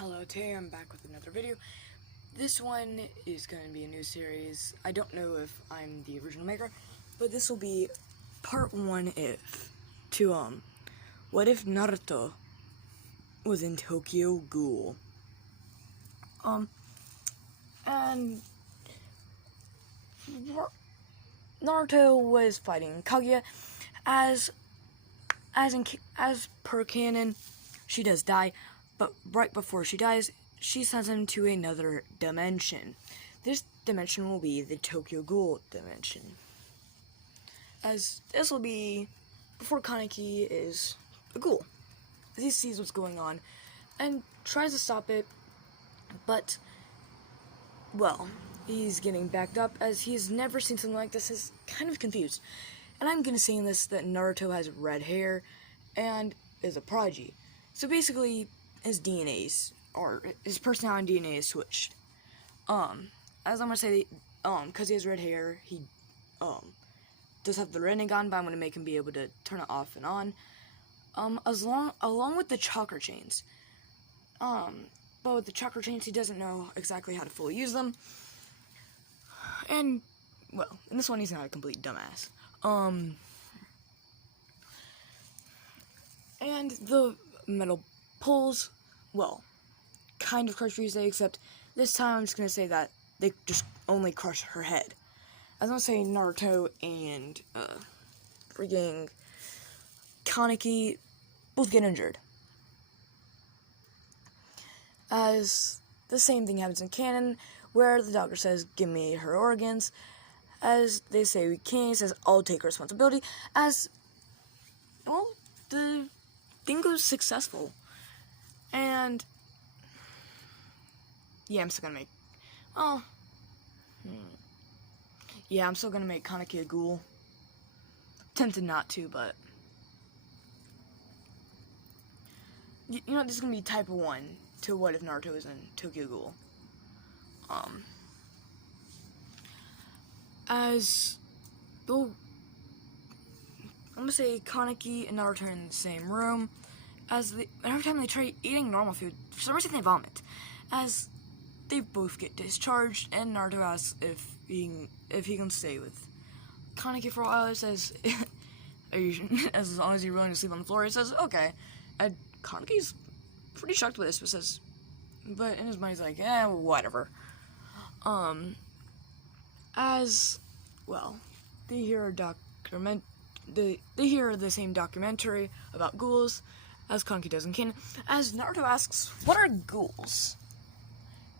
Hello, today I'm back with another video. This one is going to be a new series. I don't know if I'm the original maker, but this will be part 1 what if Naruto was in Tokyo Ghoul? And Naruto was fighting Kaguya. As per canon, she does die, but right before she dies, she sends him to another dimension. This dimension will be the Tokyo Ghoul dimension. As this will be before Kaneki is a ghoul. As he sees what's going on and tries to stop it, but, well, he's getting backed up as he's never seen something like this. He's kind of confused. And I'm gonna say in this that Naruto has red hair and is a prodigy. So basically, his DNA's, or his personality and DNA is switched. As I'm gonna say, because he has red hair, he, does have the Rinnegan, but I'm gonna make him be able to turn it off and on. Along with the chakra chains. But with the chakra chains, he doesn't know exactly how to fully use them. And, well, in this one, he's not a complete dumbass. And the metal pulls, well, kind of crush Rize, except this time I'm just gonna say that they just only crush her head. I was gonna say Naruto and, freaking Kaneki both get injured. As the same thing happens in canon, where the doctor says, "Give me her organs." As they say we can't, he says, "I'll take responsibility." As, well, the thing goes successful. And, yeah, I'm still gonna make, yeah, I'm still gonna make Kaneki a ghoul. Tempted not to, but, you know, this is gonna be type 1 to what if Naruto is in Tokyo Ghoul. As, though, I'm gonna say Kaneki and Naruto are in the same room. As every time they try eating normal food, for some reason they vomit. As they both get discharged, and Naruto asks if he can stay with Kaneki for a while. He says, as long as you're willing to sleep on the floor, he says, okay. And Kaneki's pretty shocked with this, but in his mind he's like, whatever. As, well, they hear they hear the same documentary about ghouls, as Kaneki does in canon, as Naruto asks, what are ghouls?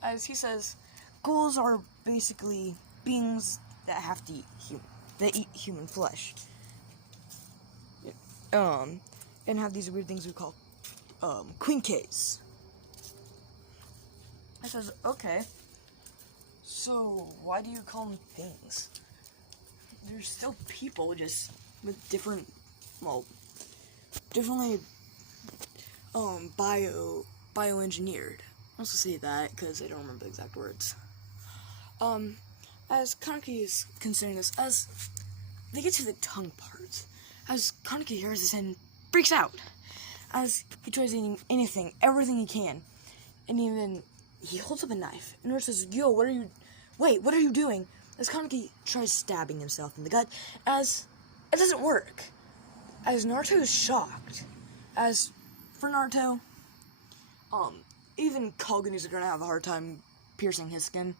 As he says, ghouls are basically beings that have to eat human flesh. And have these weird things we call, quinkes. I says, okay, so why do you call them things? They're still people, just with differently, bioengineered. I'll also say that, because I don't remember the exact words. As Kaneki is considering this, as they get to the tongue part, as Kaneki hears this and freaks out, as he tries eating everything he can, and even, he holds up a knife, and Naruto says, yo, what are you doing? As Kaneki tries stabbing himself in the gut, as it doesn't work. As Naruto is shocked. As for Naruto, even Koganis are gonna have a hard time piercing his skin.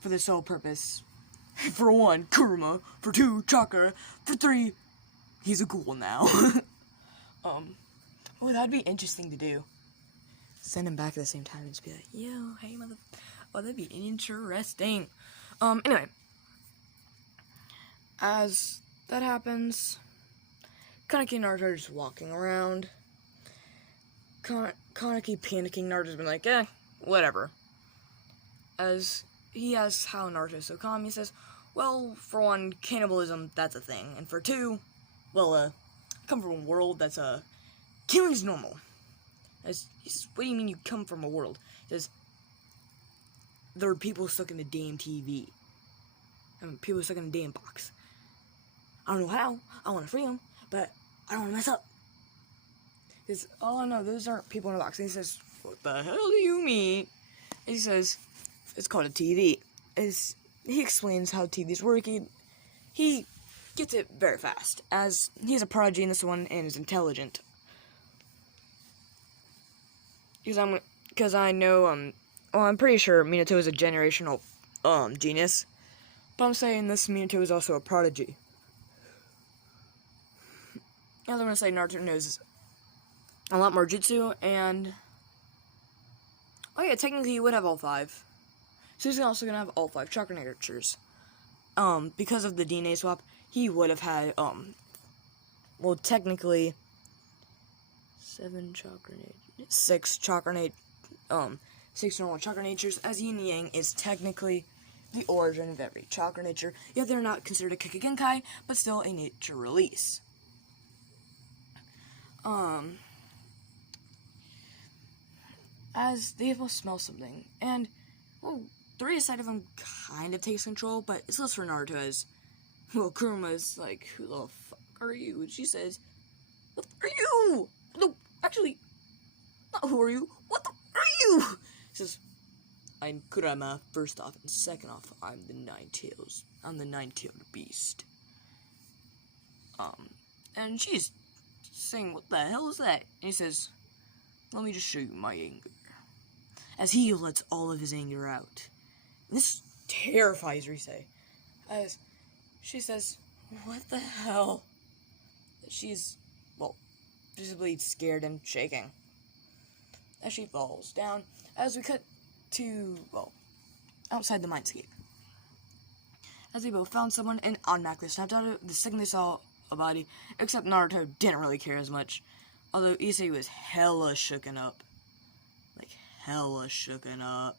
For the sole purpose. For 1, Kuruma. For 2, chakra. For 3, he's a ghoul now. Oh, that'd be interesting to do. Send him back at the same time and just be like, yo, hey, oh, that'd be interesting. Anyway. As that happens, Kaneki and Naruto are just walking around. Kaneki panicking, Naruto's been like, whatever. As he asks how Naruto's so calm, he says, well, for 1, cannibalism, that's a thing. And for 2, well, I come from a world that's, killing's normal. He says, what do you mean you come from a world? He says, there are people stuck in the damn TV. And people stuck in the damn box. I don't know how. I want to free them, but I don't want to mess up. Because, oh no, those aren't people in a box. And he says, what the hell do you mean? And he says, it's called a TV. He explains how TV's working. He gets it very fast, as he's a prodigy in this one and is intelligent. Because I know, I'm pretty sure Minato is a generational, genius. But I'm saying this Minato is also a prodigy. As I'm gonna say, Naruto knows a lot more jutsu, and oh yeah, technically he would have all 5. So he's also gonna have all 5 chakra natures. Because of the DNA swap, he would have had, well, technically, 6 normal chakra natures, as yin and yang is technically the origin of every chakra nature, yet they're not considered a Kikki-genkai, but still a nature release. As they both smell something, and, well, the right side of him kind of takes control, but it's less for Naruto, as, well, Kuruma's like, who the fuck are you? And she says, what are you? No, actually, not who are you, what the are you? She says, I'm Kurama, first off, and second off, I'm the nine-tailed beast. And she's saying, what the hell is that? And he says, let me just show you my anger. As he lets all of his anger out. This terrifies Rise, as she says, what the hell? She's, well, visibly scared and shaking. As she falls down, as we cut to, well, outside the Mindscape. As they both found someone and automatically snapped out of it the second they saw a body, except Naruto didn't really care as much. Although Issei was hella shooken up. Like, hella shooken up.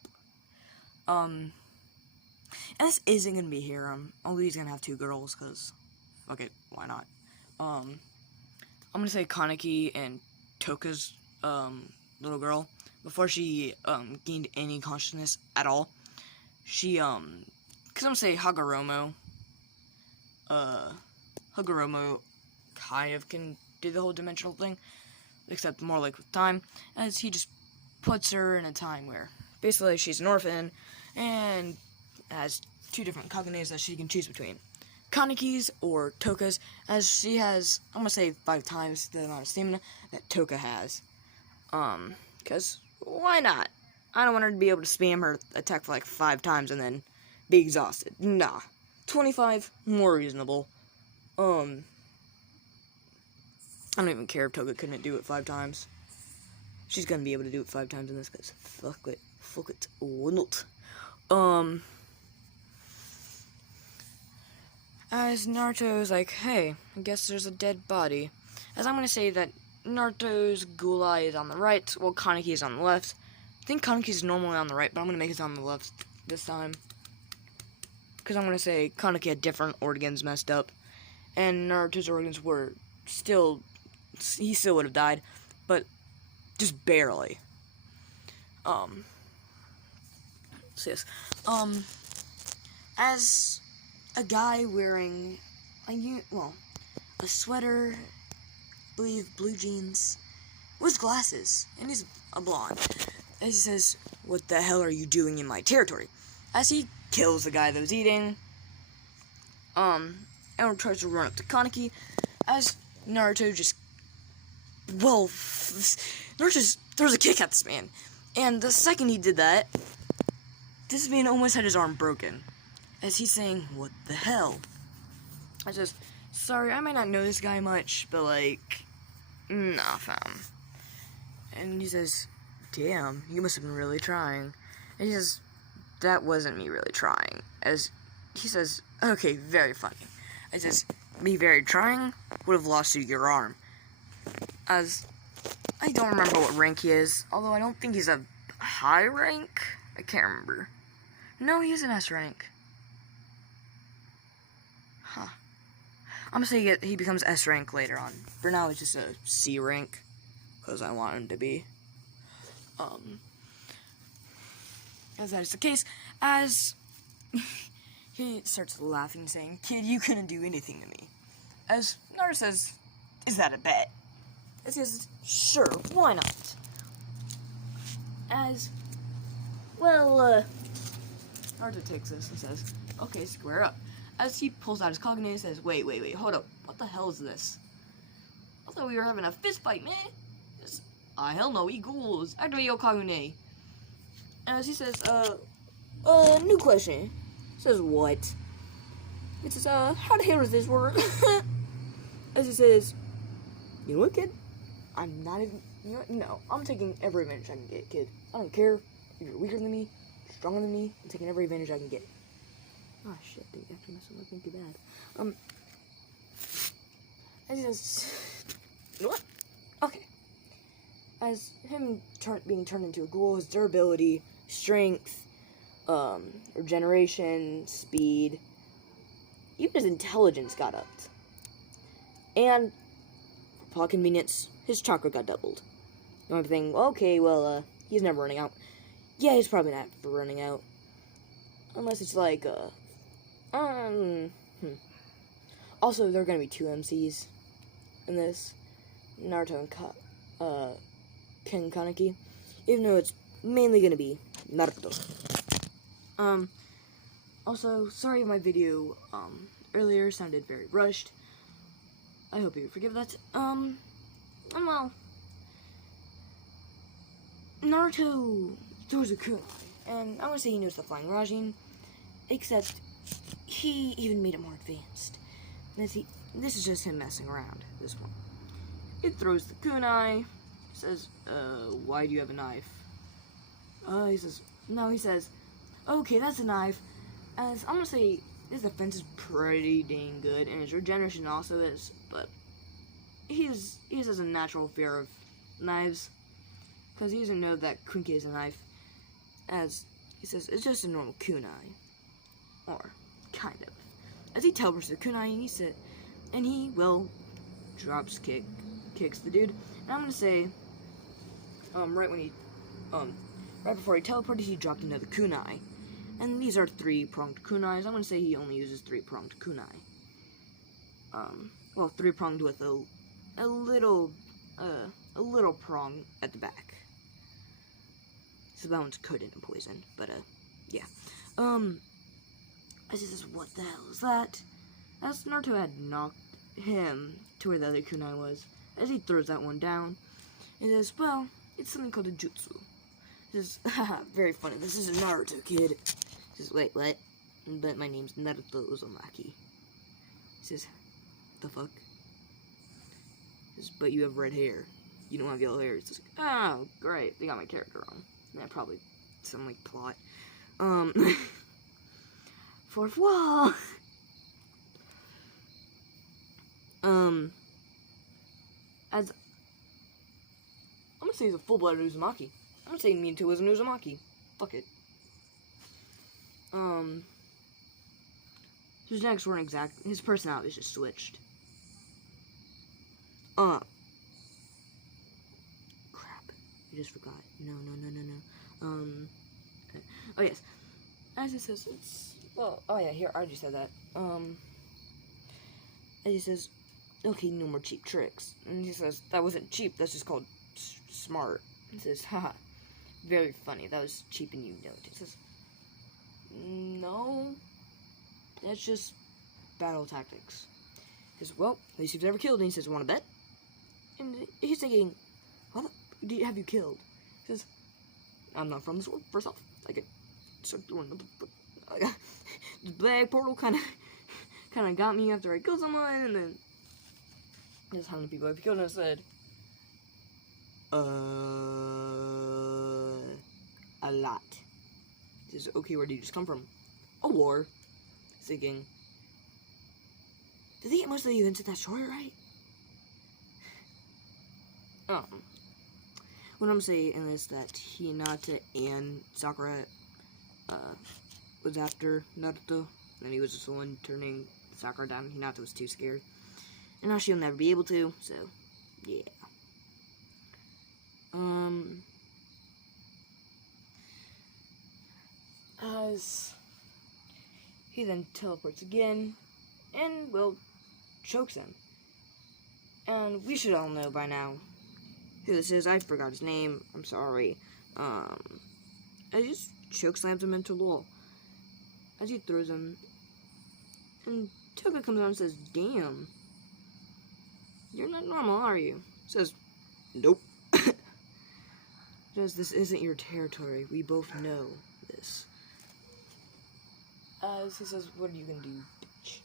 And this isn't gonna be Harem, although he's gonna have 2 girls, cause, fuck it, why not? I'm gonna say Kaneki and Touka's, little girl, before she, gained any consciousness at all. She, cause I'm gonna say Hagoromo kind of can do the whole dimensional thing, except more like with time, as he just puts her in a time where, basically, she's an orphan, and has 2 different Kagenes that she can choose between. Kaneki's or Touka's, as she has, I'm gonna say 5 times the amount of stamina that Touka has. Cause, why not? I don't want her to be able to spam her attack for like 5 times and then be exhausted. Nah. 25, more reasonable. I don't even care if Touka couldn't do it 5 times. She's gonna be able to do it 5 times in this, cause fuck it, or not. As Naruto's like, hey, I guess there's a dead body. As I'm gonna say that Naruto's Ghoul eye is on the right, while Kaneki is on the left. I think Kaneki is normally on the right, but I'm gonna make it on the left this time. Because I'm gonna say Kaneki had different organs messed up, and Naruto's organs were still, he still would have died, but just barely. So yes, as a guy wearing a sweater, I believe blue jeans, with glasses, and he's a blonde. As he says, what the hell are you doing in my territory? As he kills the guy that was eating, and tries to run up to Kaneki, as Naruto just, Naruto just throws a kick at this man, and the second he did that, this man almost had his arm broken, as he's saying, what the hell? I says, sorry, I might not know this guy much, but like, nah, fam. And he says, damn, you must have been really trying. And he says, that wasn't me really trying. As he says, okay, very funny. I says, me very trying would have lost you your arm. As I don't remember what rank he is, although I don't think he's a high rank. I can't remember. No, he is an S rank. Huh. I'm gonna say he becomes S rank later on. For now, it's just a C rank, because I want him to be. As that is the case, as he starts laughing, saying, kid, you couldn't do anything to me. As Naruto says, is that a bet? As he says, sure, why not? As, well, Naruto takes this and says, okay, square up. As he pulls out his Kagune and says, wait, hold up, what the hell is this? I thought we were having a fist fight, man. Hell no, we ghouls. Activate your Kagune. As he says, new question. Says, what? It says, how the hell does this work? As he says, you know what, kid? I'm not even, you know what? No, I'm taking every advantage I can get, kid. I don't care if you're weaker than me, stronger than me, I'm taking every advantage I can get. Oh shit, they actually messed up looking too bad. As he says, you know what? Okay. As him being turned into a ghoul, his durability, strength, regeneration, speed, even his intelligence got upped. And, for plot convenience, his chakra got doubled. The only thing, okay, well, he's never running out. Yeah, he's probably not running out. Unless it's like, Also, there are gonna be 2 MCs in this. Naruto and Kaneki. Even though it's mainly gonna be Naruto. Also, sorry if my video, earlier sounded very rushed. I hope you forgive that. And well, Naruto throws a kunai, and I want to say he knows the Flying Rajin, except he even made it more advanced. This is just him messing around, this one. He throws the kunai, says, why do you have a knife? He says, no, he says, okay, that's a knife. As I'm gonna say, his defense is pretty dang good, and his regeneration also is, but he has a natural fear of knives, because he doesn't know that Kunke is a knife, as he says, it's just a normal kunai, or kind of. As he teleports the kunai, and he kicks the dude, and I'm gonna say, right before he teleported, he dropped another kunai. And these are 3-pronged kunais. I'm gonna say he only uses 3-pronged kunai. 3-pronged with a little prong at the back. So that one's coated in poison, but yeah. As he says, what the hell is that? As Naruto had knocked him to where the other kunai was, as he throws that one down, he says, well, it's something called a jutsu. He says, haha, very funny, this is a Naruto, kid. He says, wait, what? But my name's Naruto Uzumaki. He says, the fuck? He says, but you have red hair. You don't have yellow hair. He says, oh, great, they got my character wrong. Yeah, probably some, like, plot. Fourth wall! As I'm gonna say he's a full-blooded Uzumaki. I'm gonna say Mewtwo is an Uzumaki. Fuck it. His next weren't exact. His personality is just switched. Crap. I just forgot. No. Oh yes. As he says, here, I already said that. As he says, okay, no more cheap tricks. And he says, that wasn't cheap, that's just called smart. He says, haha, very funny, that was cheap and you know it. He says, no, that's just battle tactics. He says, well, at least you've never killed. And he says, want to bet? And he's thinking, what have you killed? He says, I'm not from this world, first off. I could start doing the black portal kind of got me after I killed someone, and then just how many people I've killed, and I said, a lot. He says, okay, where did you just come from? A war. Thinking, did they get most of the events at that story right? What I'm saying is that Hinata and Sakura was after Naruto, and he was just the one turning Sakura down. Hinata was too scared, and now she'll never be able to, so yeah. As he then teleports again, and, well, chokes him. And we should all know by now who this is. I forgot his name. I'm sorry. I just choke slams him into the wall as he throws him. And Touka comes out and says, "Damn, you're not normal, are you?" Says, "Nope." Says, "This isn't your territory. We both know this." As he says, "What are you gonna do, bitch?"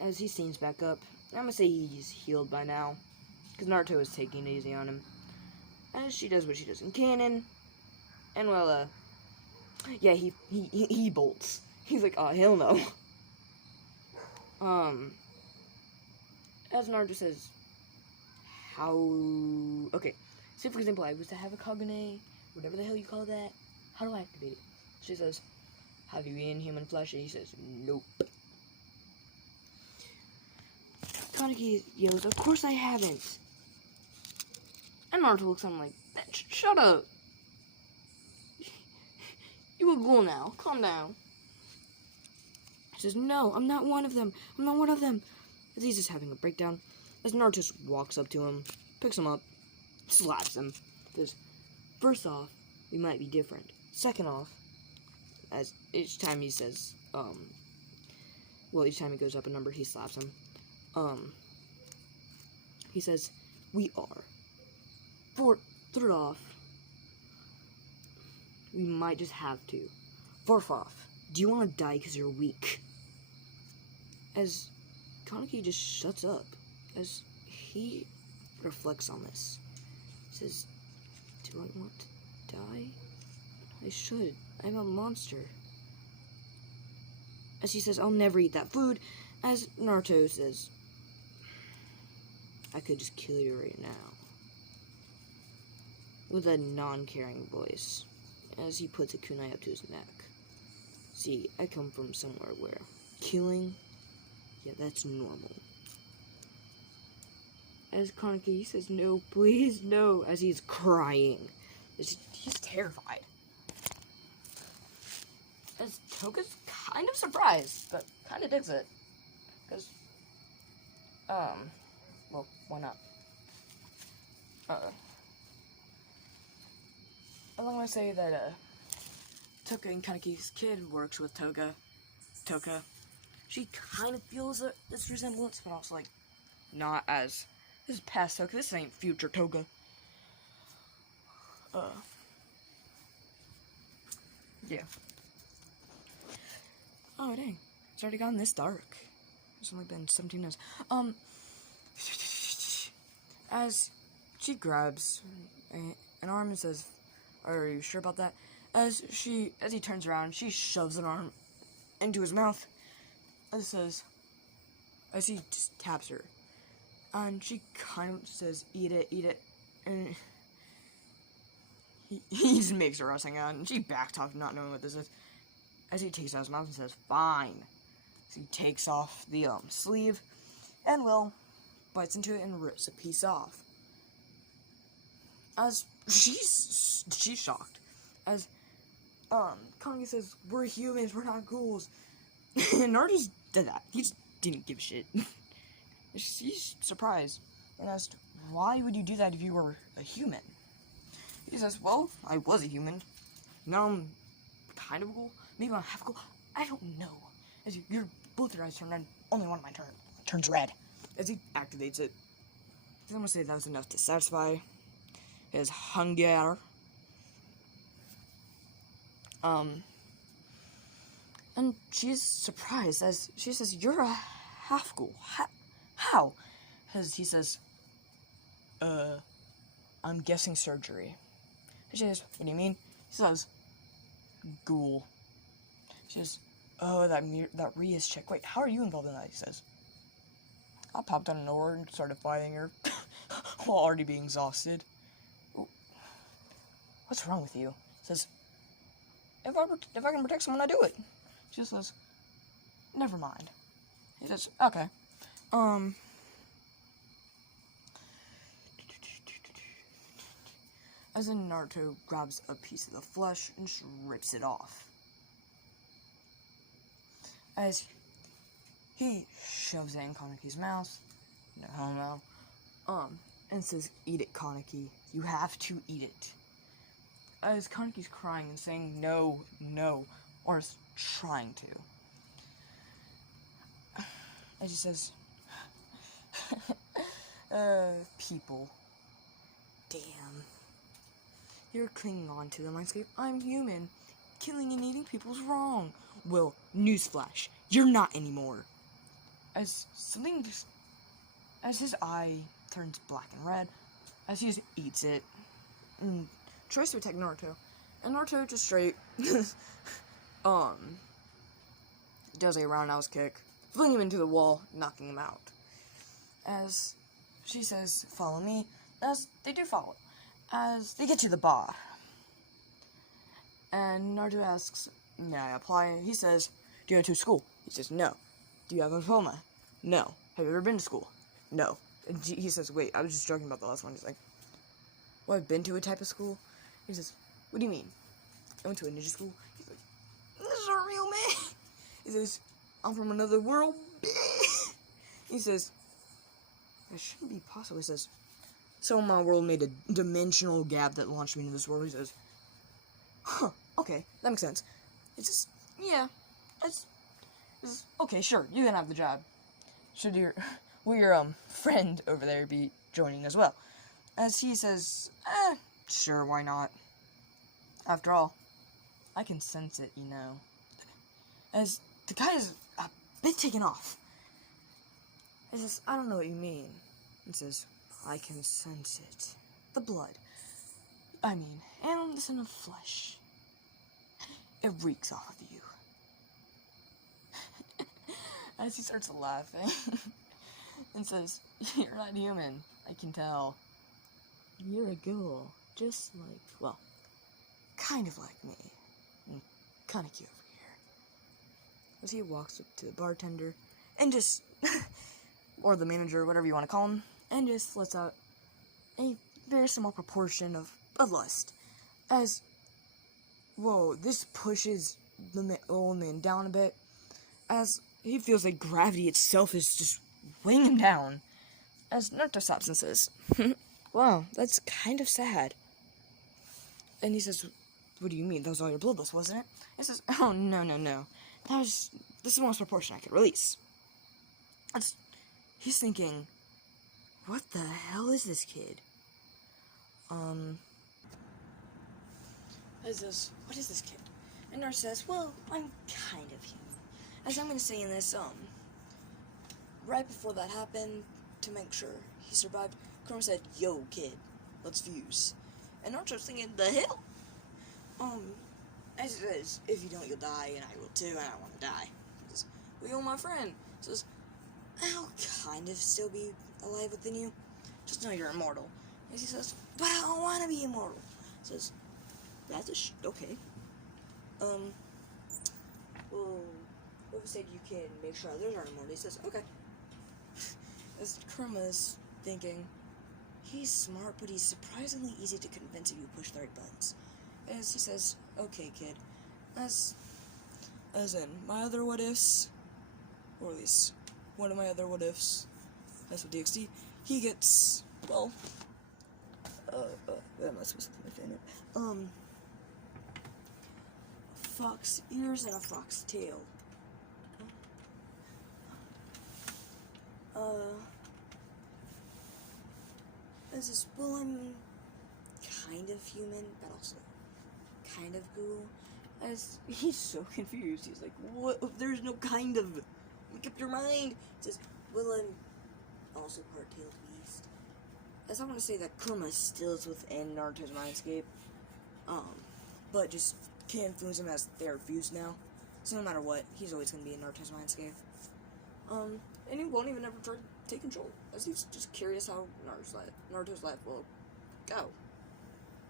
As he stands back up, I'm gonna say he's healed by now, because Naruto is taking it easy on him. As she does what she does in canon, and well, yeah, he bolts. He's like, "Oh, hell no." As Naruto says, "How?" Okay, say for example, I was to have a Kagune, whatever the hell you call that. How do I activate it? She says, "Have you eaten human flesh?" And he says, "Nope." Kaneki yells, "Of course I haven't." And Naruto looks at him like, "Shut up. You a ghoul now. Calm down." He says, "No, I'm not one of them. I'm not one of them." As he's just having a breakdown, as Naruto just walks up to him, picks him up, slaps him. Says, "First off, we might be different. Second off," as each time he says, each time he goes up a number, he slaps him. He says, "We are. Third off, we might just have to. Fourth off, do you want to die because you're weak?" As Kaneki just shuts up, as he reflects on this. He says, "Do I want to die? I should. I'm a monster." As he says, "I'll never eat that food." As Naruto says, "I could just kill you right now." With a non-caring voice, as he puts a kunai up to his neck. See, I come from somewhere where killing, yeah, that's normal. As Kaneki says, "No, please, no," as he's crying. He's terrified. As Touka's kind of surprised, but kind of digs it. Because, well, why not? I'm going to say that, Touka and Kaneki's kid works with Touka. She kind of feels this resemblance, but also, like, not as, this is past Touka, this ain't future Touka. Yeah. Oh, dang. It's already gotten this dark. It's only been 17 minutes. As she grabs an arm and says, "Are you sure about that?" As he turns around, she shoves an arm into his mouth. As he just taps her. And she kind of says, eat it. And he just makes her hang out, and she backs off, not knowing what this is. As he takes out his mouth and says, "Fine." So he takes off the sleeve, and bites into it and rips a piece off. As she's shocked. As Kaneki says, "We're humans, we're not ghouls." And Naruto just did that. He just didn't give a shit. She's surprised and asked, "Why would you do that if you were a human?" He says, "Well, I was a human. Now I'm kind of a ghoul. Maybe I'm half a ghoul. I don't know." As both your eyes turn red. Only one of mine turns red. As he activates it. I'm gonna say that was enough to satisfy his hunger. And she's surprised as she says, "You're a half ghoul. How?" As he says, "I'm guessing surgery." She says, "What do you mean?" He says, "Ghoul." She says, "Oh, that Ria's chick. Wait, how are you involved in that?" He says, "I popped out of nowhere and started fighting her while already being exhausted." "What's wrong with you?" He says, if I can protect someone, I do it." She says, "Never mind." He says, "Okay. As in Naruto grabs a piece of the flesh and just rips it off. As he shoves it in Kaneki's mouth. No. and says, "Eat it, Kaneki. You have to eat it." As Kaneki's crying and saying no, no, or is trying to. As he says, people. Damn. You're clinging on to the Mindscape. I'm human. Killing and eating people's wrong. Well, newsflash, you're not anymore. As his eye turns black and red, as he just eats it, and tries to attack Naruto, and Naruto just straight, does a roundhouse kick, flinging him into the wall, knocking him out. As she says, "Follow me," as they do follow. As they get to the bar, and Naruto asks, "May I apply?" He says, "Do you go to school?" He says, "No." "Do you have a diploma?" "No." "Have you ever been to school?" "No." And he says, "Wait, I was just joking about the last one." He's like, "Well, I've been to a type of school." He says, "What do you mean?" "I went to a ninja school." He's like, "This is a real man." He says, "I'm from another world." He says, "That shouldn't be possible." He says, "So my world made a dimensional gap that launched me into this world." He says, "Huh, okay, that makes sense." It's just, yeah, it's okay, sure, you can have the job. Will your friend over there be joining as well? As he says, sure, why not? After all, I can sense it, you know. As the guy is a bit taken off. He says, "I don't know what you mean." He says, "I can sense it. The blood. I mean, animals in the flesh. It reeks off of you." As he starts laughing and says, "You're not human, I can tell. You're a ghoul, just like, well, kind of like me. And Kaneki over here." As he walks up to the bartender and just, or the manager, whatever you want to call him, and just lets out a very small proportion of lust. As, whoa, this pushes the old man down a bit, as he feels like gravity itself is just weighing him down. As Naruto stops and says, "Wow, that's kind of sad." And he says, "What do you mean? That was all your bloodlust, wasn't it?" He says, "Oh, no. This is the most proportion I could release." He's thinking, what the hell is this kid? What is this kid? And Naruto says, "Well, I'm kind of human." As I'm going to say in this, right before that happened, to make sure he survived, Kurama said, "Yo, kid, let's fuse." And Naruto's thinking, the hell? As he says, "If you don't, you'll die, and I will too, and I don't want to die." He says, "Well, you're my friend." He says, "I'll kind of still be alive within you. Just know you're immortal." And he says, "But I don't want to be immortal." He says, "That's okay. Well, whoever said you can make sure others are immortal?" He says, "Okay." As Kurama's thinking, he's smart, but he's surprisingly easy to convince if you push the right buttons. As he says, "Okay, kid, as in, my other what-ifs, or at least one of my other what-ifs, that's what DXD, he gets, well, that must be something my favorite, fox ears and a fox tail. As this, well, I'm kind of human, but also kind of ghoul. As he's so confused, he's like, "What? There's no kind of. Make up your mind." He says, "Well, I'm also part tailed beast." As I want to say that Kurama still is within Naruto's mindscape, but just can't influence him as they're fused now. So no matter what, he's always going to be in Naruto's mindscape. And he won't even ever try to take control, as he's just curious how Naruto's life will go.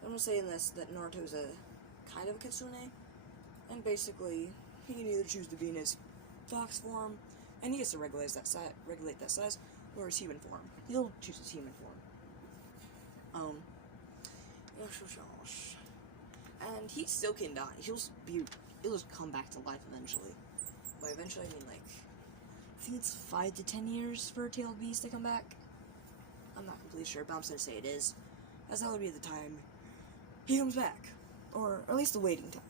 I'm gonna say in this that Naruto's a kind of a Kitsune, and basically he can either choose to be in his fox form, and he gets to regulate that size, or his human form. He'll choose his human form. And he still can die. He'll just come back to life eventually. By eventually, I mean, like, I think it's 5 to 10 years for a tailed beast to come back. I'm not completely sure, but I'm just gonna say it is, as that would be the time he comes back, or at least the waiting time.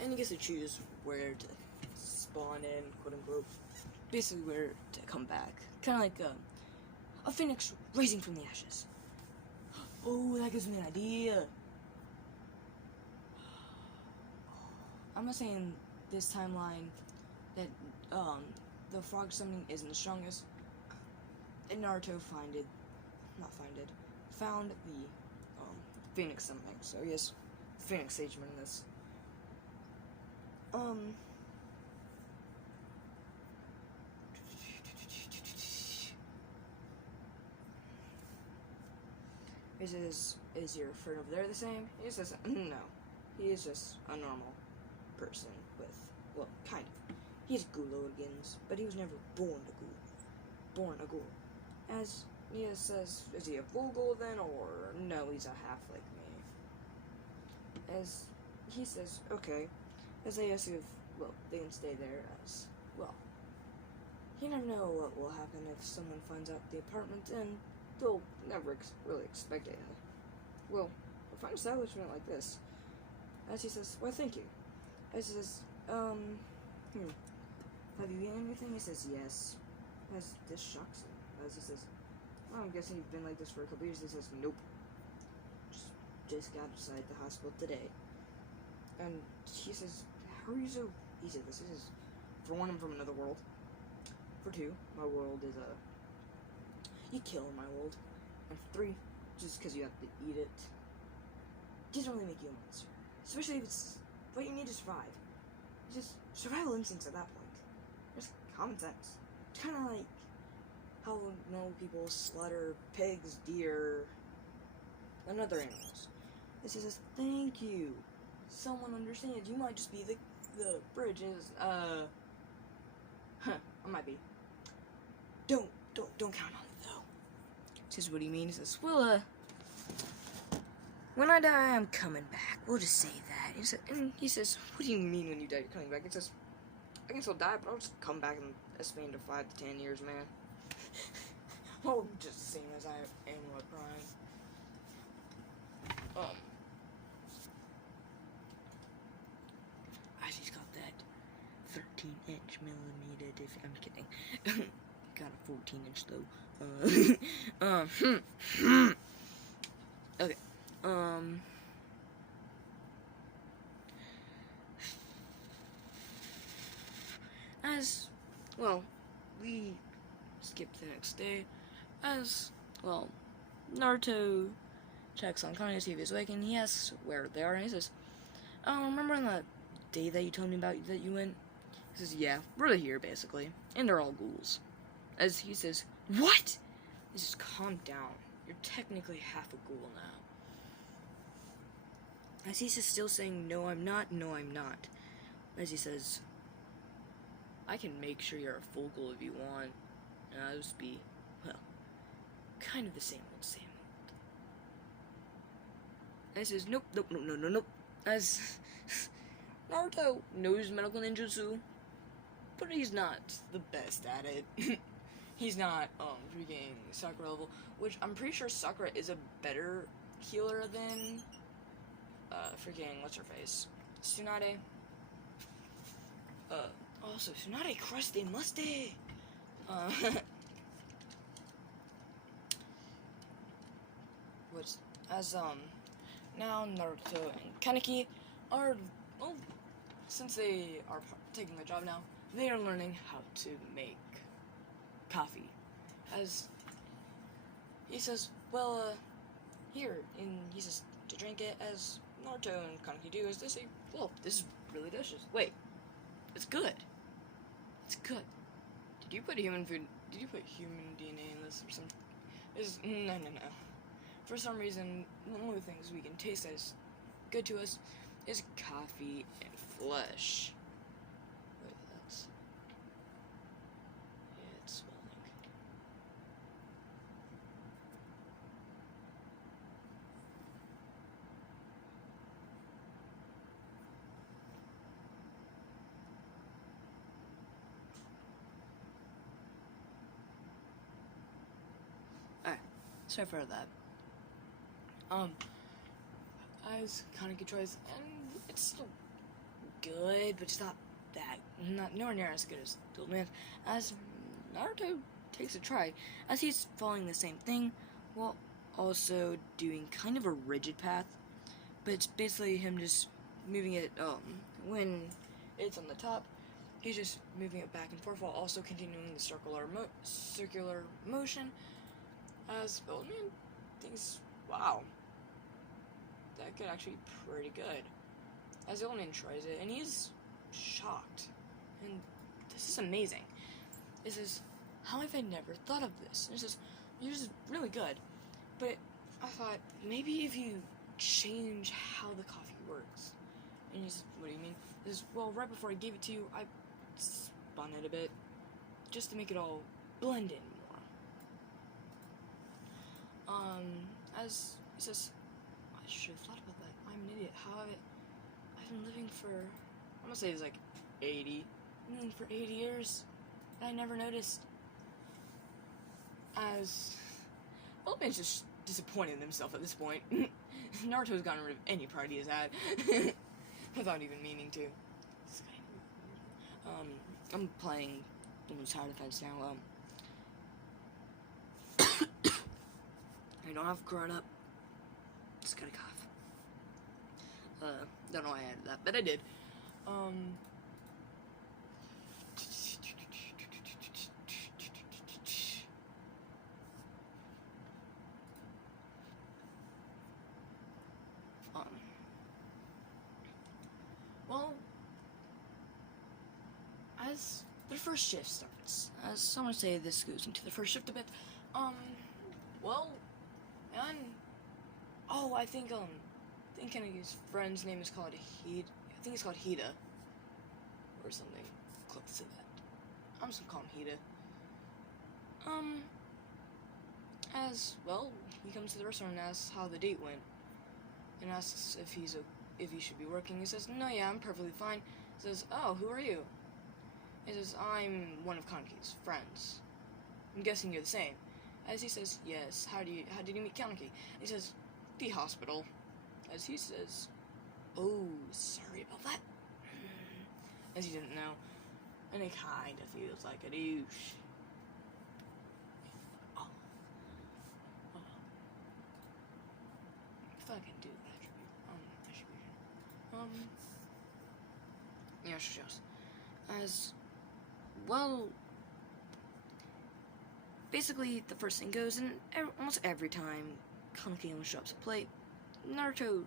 And he gets to choose where to spawn in, quote unquote, basically where to come back, kind of like a phoenix rising from the ashes. Oh, that gives me an idea. I'm not saying this timeline that the frog summoning isn't the strongest. And Naruto found the phoenix summoning. So yes, phoenix sageman in this. Is your friend over there the same? He says, no. He is just a normal person with, well, kind of. He's Ghoul organs, but he was never born a ghoul. As he says, is he a full ghoul then, or no, he's a half like me? As he says, okay. As they ask if, well, they can stay there, as, well, you never know what will happen if someone finds out the apartment, and they'll never really expect it. Well, a fine establishment like this. As he says, well, thank you. As he says, have you eaten anything? He says, yes. As this shocks him. As he says, well, I'm guessing you've been like this for a couple years. He says, nope. Just got outside the hospital today. And he says, how are you so... He said this. He says, for one, I'm from another world. For two, my world is you kill in my world. And for three, just because you have to eat it, doesn't really make you a monster. Especially if it's what you need to survive. It's just survival instincts at that point. Just common sense. It's kind of like how people slaughter pigs, deer, and other animals. This is just, thank you. Someone understands. You might just be the bridges. I might be. Don't count on it though. This is what he means. He says, well, when I die, I'm coming back. We'll just say that. He says, what do you mean when you die, you're coming back? He says, I can still die, but I'll just come back in a span of 5 to 10 years, man. Well, just the same as I am with Prime. She's got that 13-inch millimeter difference. I'm kidding. Got a 14-inch though. Okay. As well, we skip the next day. As well, Naruto checks on Kaneki to see if he's awake, and he asks where they are, and he says, remember on that day that you told me about that you went? He says, yeah, we're here, basically. And they're all ghouls. As he says, what? He says, calm down. You're technically half a ghoul now. As he's still saying, no, I'm not, no, I'm not. As he says, I can make sure you're a full ghoul if you want. And I'll just be, well, kind of the same old, same old. And he says, nope. As Naruto knows medical ninjutsu, but he's not the best at it. He's not, freaking Sakura level, which I'm pretty sure Sakura is a better healer than, freaking, what's her face? Tsunade. Also, Tsunade crushed a mustache! Now Naruto and Kaneki are, well, since they are taking the job now, they are learning how to make coffee. As he says, well, here, and he says to drink it, as Naruto and Kaneki do, as they say, well, this is really delicious. Wait, it's good. It's good. Did you put human food, did you put human DNA in this or something? No. For some reason, one of the things we can taste that is good to us is coffee and flesh. Wait, that's... yeah, it's smelling. Sorry for that. As Kaneki tries, and it's still good, but it's not nowhere near as good as the old man. As Naruto takes a try, as he's following the same thing, while also doing kind of a rigid path, but it's basically him just moving it, when it's on the top, he's just moving it back and forth while also continuing the circular motion, as the old man thinks, wow, that could actually be pretty good. As the old man tries it, and he's shocked, and this is amazing. He says, how have I never thought of this? And he says, you're just really good, but I thought, maybe if you change how the coffee works. And he says, what do you mean? He says, well, right before I gave it to you, I spun it a bit, just to make it all blend in more. As he says, I should have thought about that. I'm an idiot. I've been living for, I'm gonna say it's like 80. I've been living for 80 years, and I never noticed. As old man's just disappointed in himself at this point. Naruto's gotten rid of any pride he has had without even meaning to. It's kind of weird. I'm playing Demon's Tower Defense now. I don't have grown up. Just got a cough. Don't know why I added that, but I did. Well, as the first shift starts, as someone say this goes into the first shift a bit, well, and, I think Kaneki's friend's name is called I think it's called Hida, or something close to that. I'm just gonna call him Hida. As, well, he comes to the restaurant and asks how the date went, and asks if he should be working. He says, no, yeah, I'm perfectly fine. He says, oh, who are you? He says, I'm one of Kaneki's friends. I'm guessing you're the same. As he says, yes, how did you meet Kaneki? He says, the hospital. As he says, oh, sorry about that. As he didn't know. And he kinda feels like a douche. If I can do attribute. Yeah, just. As, well, basically, the first thing goes, and almost every time Kaneki almost drops a plate, Naruto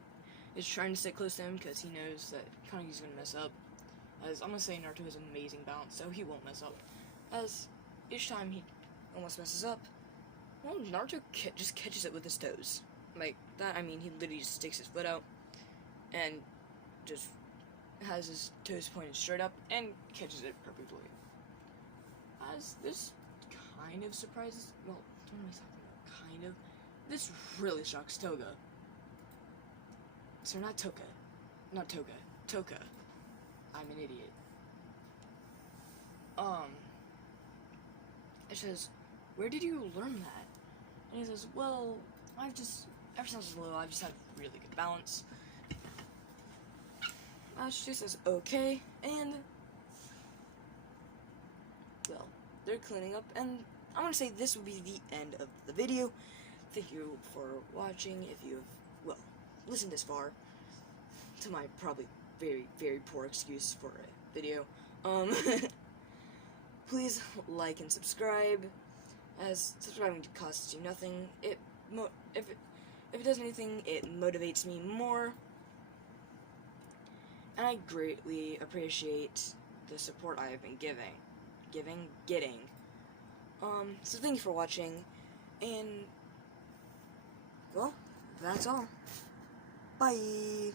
is trying to stay close to him because he knows that Kaneki's gonna mess up. As I'm gonna say, Naruto has amazing balance, so he won't mess up. As each time he almost messes up, well, Naruto just catches it with his toes. Like that, I mean, he literally just sticks his foot out and just has his toes pointed straight up and catches it perfectly. As this kind of surprises, well, what am I talking about? Kind of. This really shocks Touka. So not Touka. Not Touka. Touka. I'm an idiot. It says, where did you learn that? And he says, well, ever since I was little, I've just had really good balance. She says, okay, and, well, they're cleaning up, and I'm gonna say this will be the end of the video. Thank you for watching. If you have, well, listened this far, to my probably very, very poor excuse for a video, please like and subscribe, as subscribing costs you nothing. If it does anything, it motivates me more, and I greatly appreciate the support I have been getting. So thank you for watching, and, well, that's all. Bye!